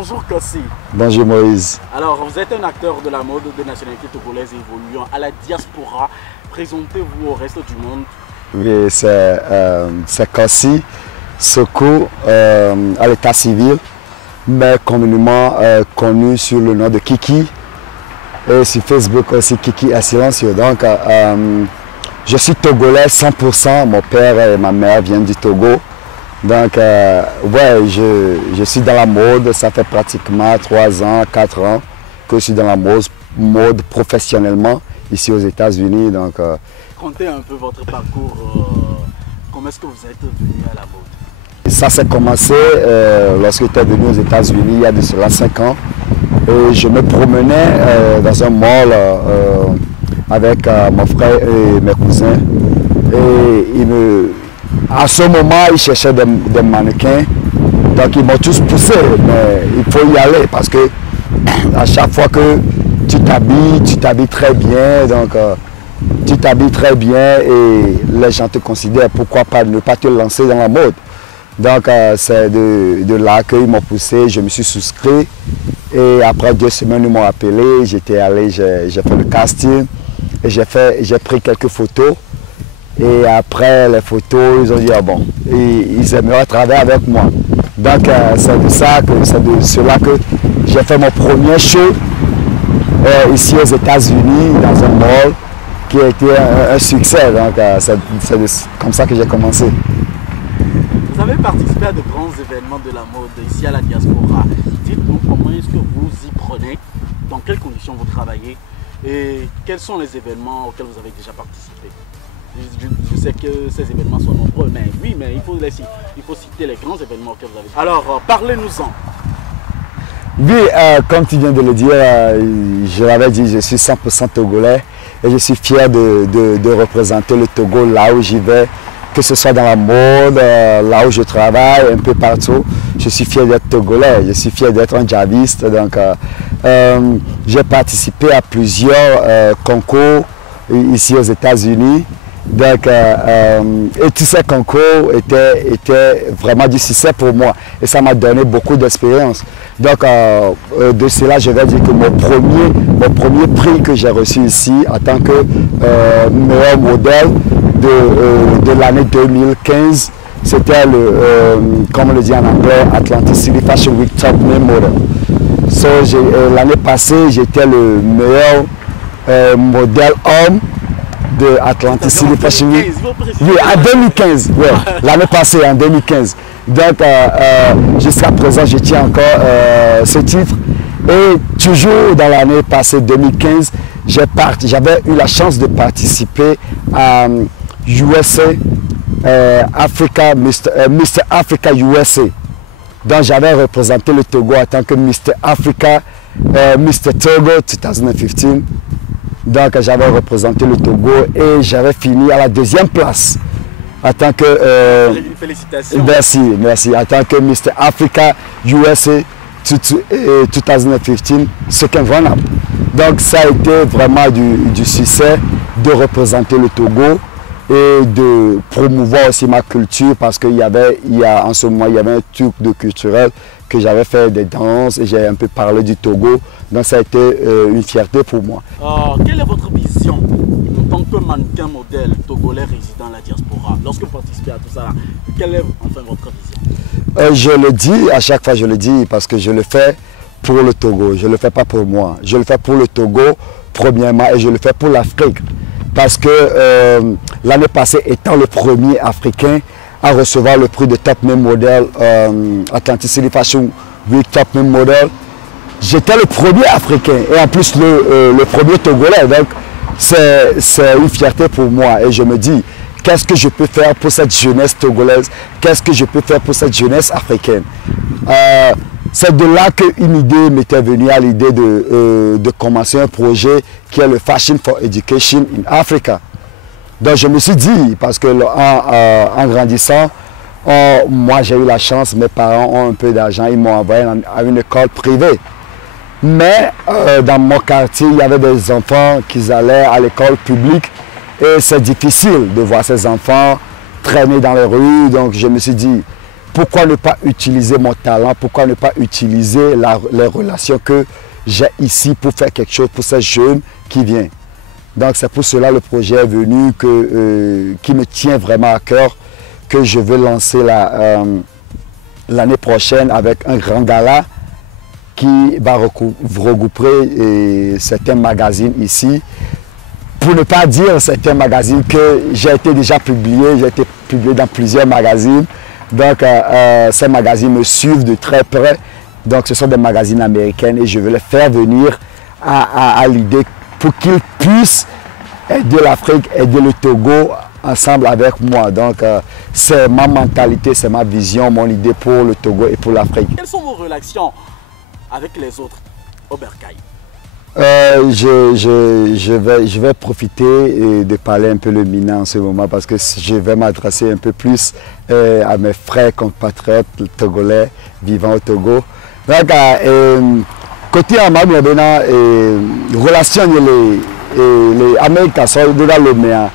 Bonjour Kossi. Bonjour Moïse. Alors, vous êtes un acteur de la mode de nationalité togolaise évoluant à la diaspora. Présentez-vous au reste du monde. Oui, c'est Kossi Soko à l'état civil, mais communément connu sous le nom de Kiki. Et sur Facebook aussi Kiki est silencieux. Donc, je suis togolais 100%. Mon père et ma mère viennent du Togo. Donc, ouais, je suis dans la mode. Ça fait pratiquement 3 ans, 4 ans que je suis dans la mode professionnellement ici aux États-Unis. Donc, Contez un peu votre parcours. Comment est-ce que vous êtes venu à la mode? Ça s'est commencé lorsque j'étais venu aux États-Unis il y a de cela 5 ans. Et je me promenais dans un mall avec mon frère et mes cousins. Et à ce moment, ils cherchaient des mannequins. Donc ils m'ont tous poussé. Mais il faut y aller parce que à chaque fois que tu t'habilles très bien. Donc tu t'habilles très bien et les gens te considèrent. Pourquoi pas ne pas te lancer dans la mode? Donc c'est de là qu'ils m'ont poussé, je me suis souscrit et après 2 semaines ils m'ont appelé, j'étais allé, j'ai fait le casting et j'ai pris quelques photos et après les photos ils ont dit ah bon, ils aimeraient travailler avec moi. Donc c'est de cela que j'ai fait mon premier show ici aux États-Unis dans un mall qui a été un succès. Donc c'est comme ça que j'ai commencé. Vous avez participé à de grands événements de la mode ici à la diaspora. Dites-nous comment est-ce que vous y prenez, dans quelles conditions vous travaillez et quels sont les événements auxquels vous avez déjà participé. Je sais que ces événements sont nombreux, mais oui, mais il faut citer les grands événements auxquels vous avez. Alors, parlez-nous-en. Oui, comme tu viens de le dire, je l'avais dit, je suis 100% togolais et je suis fier de représenter le Togo là où j'y vais. Que ce soit dans la mode, là où je travaille, un peu partout, je suis fier d'être togolais, je suis fier d'être un javiste. Donc, j'ai participé à plusieurs concours ici aux États-Unis. Donc, et tous ces concours étaient vraiment du succès pour moi. Et ça m'a donné beaucoup d'expérience. Donc, de cela, je vais dire que mon premier prix que j'ai reçu ici en tant que meilleur modèle de l'année 2015, c'était comme on le dit en anglais, Atlantic City Fashion Week Top Male Model. So, l'année passée, j'étais le meilleur modèle homme de Atlantic City Fashion Week. Oui, en 2015, ouais, l'année passée, en 2015. Donc, jusqu'à présent, je tiens encore ce titre. Et toujours dans l'année passée, 2015, j'avais eu la chance de participer à USA Africa, Mr. Africa USA. Donc, j'avais représenté le Togo en tant que Mr. Africa, Mr. Togo 2015. Donc, j'avais représenté le Togo et j'avais fini à la 2e place en tant que... Félicitations. Merci. En tant que Mr. Africa USA 2015, second run-up. Donc, ça a été vraiment du succès de représenter le Togo et de promouvoir aussi ma culture parce en ce moment, il y avait un truc de culturel que j'avais fait des danses et j'ai un peu parlé du Togo. Donc ça a été une fierté pour moi. Quelle est votre vision en tant que mannequin modèle togolais résident à la diaspora? Lorsque vous participez à tout ça, quelle est enfin votre vision? Je le dis, à chaque fois je le dis parce que je le fais pour le Togo. Je ne le fais pas pour moi. Je le fais pour le Togo premièrement et je le fais pour l'Afrique. Parce que l'année passée, étant le premier Africain à recevoir le prix de Top Male Model, Atlantic City Fashion Week Top Male Model, j'étais le premier Africain et en plus le premier Togolais. Donc c'est une fierté pour moi et je me dis, qu'est-ce que je peux faire pour cette jeunesse togolaise? Qu'est-ce que je peux faire pour cette jeunesse africaine? C'est de là qu'une idée m'était venue à l'idée de commencer un projet qui est le Fashion for Education in Africa. Donc je me suis dit, parce que en grandissant, moi j'ai eu la chance, mes parents ont un peu d'argent, ils m'ont envoyé à une école privée. Mais dans mon quartier, il y avait des enfants qui allaient à l'école publique et c'est difficile de voir ces enfants traîner dans les rues. Donc je me suis dit, pourquoi ne pas utiliser mon talent, pourquoi ne pas utiliser les relations que j'ai ici pour faire quelque chose pour ces jeunes qui viennent. Donc c'est pour cela le projet est venu, qui me tient vraiment à cœur, que je veux lancer l'année prochaine avec un grand gala qui va regrouper certains magazines ici. Pour ne pas dire certains magazines que j'ai été déjà publié, j'ai été publié dans plusieurs magazines. Donc ces magazines me suivent de très près. Donc ce sont des magazines américains et je veux les faire venir à l'idée pour qu'ils puissent aider l'Afrique, aider le Togo ensemble avec moi. Donc c'est ma mentalité, c'est ma vision, mon idée pour le Togo et pour l'Afrique. Quelles sont vos relations avec les autres au Bercail? Je vais profiter de parler un peu le Mina en ce moment parce que je vais m'adresser un peu plus à mes frères compatriotes togolais vivant au Togo. Donc, côté Amag, relation les Américains sont de la Lomea.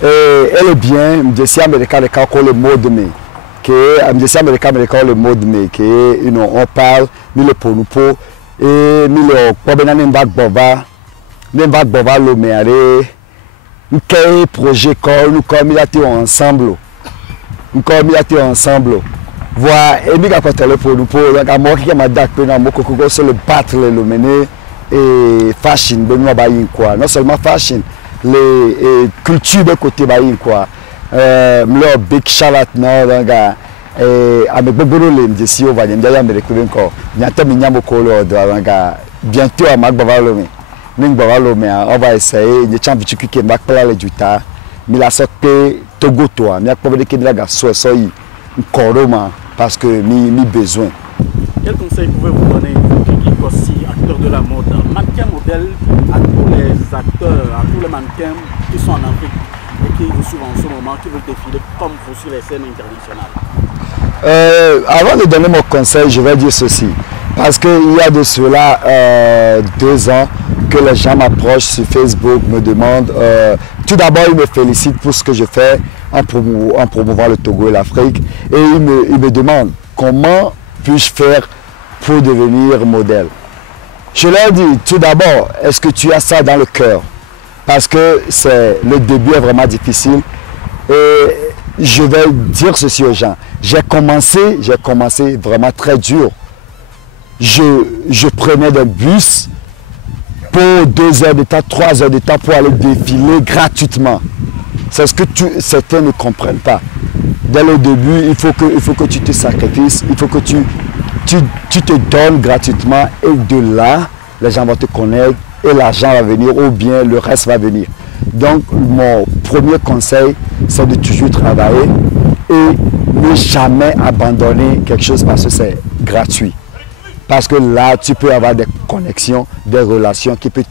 Elle est bien, je suis américain le mode mais que je suis américain le mode mais que on parle ni le ponupo et ni le problème n'importe bova le meare quel projet nous comme il ensemble voilà et nous avons le ponupo donc à moi qui m'a dit que nous avons sur le battre le mener et fashion benoît bayin quoi non seulement fashion les cultures de côté bayin quoi le big charlotte non donc avec Bobolo les d'ici au Valais d'ailleurs me découvrir encore bientôt mignamo kolo donc bientôt à Magbavalome mais on va essayer de changer du qui va pas le juta mais la sorte Togo toi mais pas de que la gasso soyi koroma parce que mi besoin. Quel conseil pouvez-vous donner qui aussi acteur de la mode, mannequin modèle à tous les acteurs, à tous les mannequins qui sont en Afrique et qui vous suivent en ce moment, qui veulent défiler comme vous sur les scènes internationales? Avant de donner mon conseil, je vais dire ceci. Parce qu'il y a de cela 2 ans que les gens m'approchent sur Facebook, me demandent. Tout d'abord, ils me félicitent pour ce que je fais en promouvant le Togo et l'Afrique. Et ils me demandent comment puis-je faire pour devenir modèle. Je leur dis tout d'abord, est-ce que tu as ça dans le cœur? Parce que le début est vraiment difficile. Et je vais dire ceci aux gens. J'ai commencé vraiment très dur. Je prenais des bus pour 2 heures de temps, 3 heures de temps pour aller défiler gratuitement. C'est ce que certains ne comprennent pas. Dès le début, il faut que tu te sacrifies, il faut que tu te donnes gratuitement et de là, les gens vont te connaître et l'argent va venir ou bien le reste va venir. Donc, mon premier conseil, c'est de toujours travailler et ne jamais abandonner quelque chose parce que c'est gratuit. Parce que là, tu peux avoir des connexions, des relations qui peuvent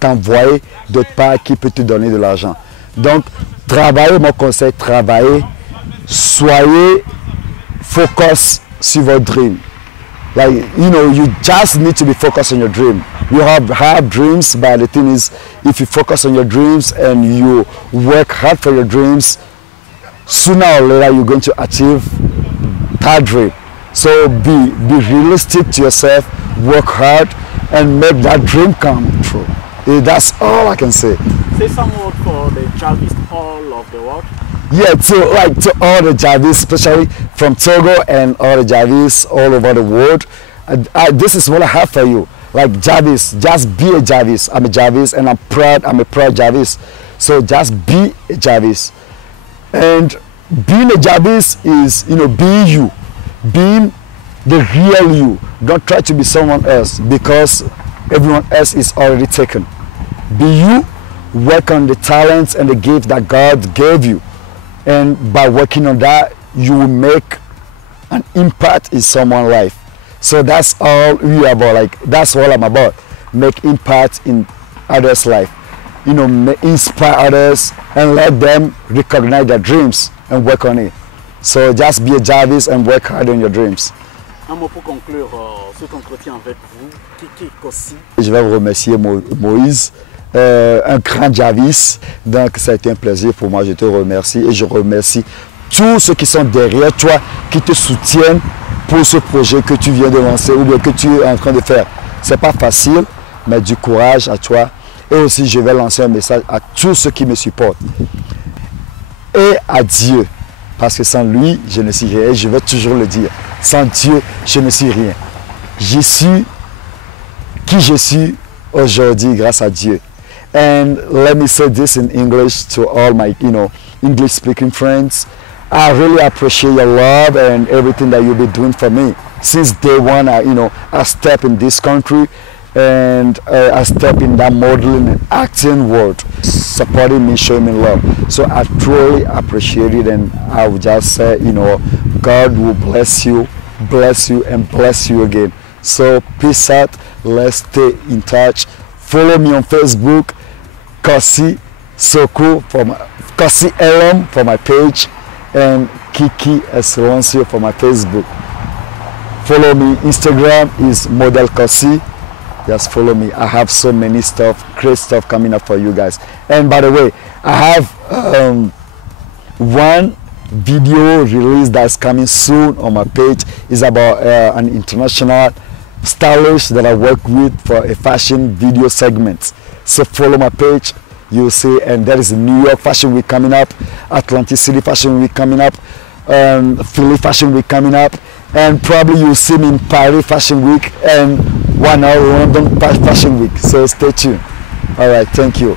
t'envoyer d'autre part, qui peuvent te donner de l'argent. Donc, travaillez, mon conseil, travaillez, soyez focus sur votre dream. Like, you just need to be focused on your dream. You have dreams, but the thing is, if you focus on your dreams and you work hard for your dreams, sooner or later you're going to achieve that dream. So be realistic to yourself, work hard, and make that dream come true. That's all I can say. Say some word for the Javis all of the world. Yeah, to all the Javis, especially from Togo and all the Javis all over the world. This is what I have for you. Like Javis, just be a Javis. I'm a Javis and I'm proud. I'm a proud Javis. So just be a Javis. And being a Javis is, being you. Being the real you. Don't try to be someone else because everyone else is already taken. Be you. Work on the talents and the gift that God gave you. And by working on that, you will make an impact in someone's life. So that's all we are about. Like, that's all I'm about. Make impact in others' life. Inspire others and let them recognize their dreams and work on it. So just be a Javis and work hard on your dreams. Un mot pour conclure cet entretien avec vous, Kiki Kossi. Je vais vous remercier Moïse, un grand Javis. Donc ça a été un plaisir pour moi, je te remercie et je remercie tous ceux qui sont derrière toi, qui te soutiennent pour ce projet que tu viens de lancer ou bien que tu es en train de faire. C'est pas facile, mais du courage à toi. Et aussi, je vais lancer un message à tous ceux qui me supportent. Et à Dieu. Parce que sans lui, je ne suis rien. Je vais toujours le dire. Sans Dieu, je ne suis rien. Je suis qui je suis aujourd'hui grâce à Dieu. And let me say this in English to all my, English-speaking friends. I really appreciate your love and everything that you've been doing for me. Since day one, I stepped in this country and I stepped in that modeling and acting world, supporting me, showing me love. So I truly appreciate it, and I would just say, God will bless you, and bless you again. So peace out. Let's stay in touch. Follow me on Facebook, Kosi Soko Kosi Elam for my page, and Kiki Esroncio for my Facebook. Follow me. Instagram is Model Kosi. Just follow me. I have so many great stuff coming up for you guys. And by the way, I have one video release that's coming soon on my page. It's about an international stylist that I work with for a fashion video segment. So follow my page. You'll see. And there is New York Fashion Week coming up, Atlantic City Fashion Week coming up, Philly Fashion Week coming up, and probably you'll see me in Paris Fashion Week and London Fashion Week. So stay tuned. All right, thank you.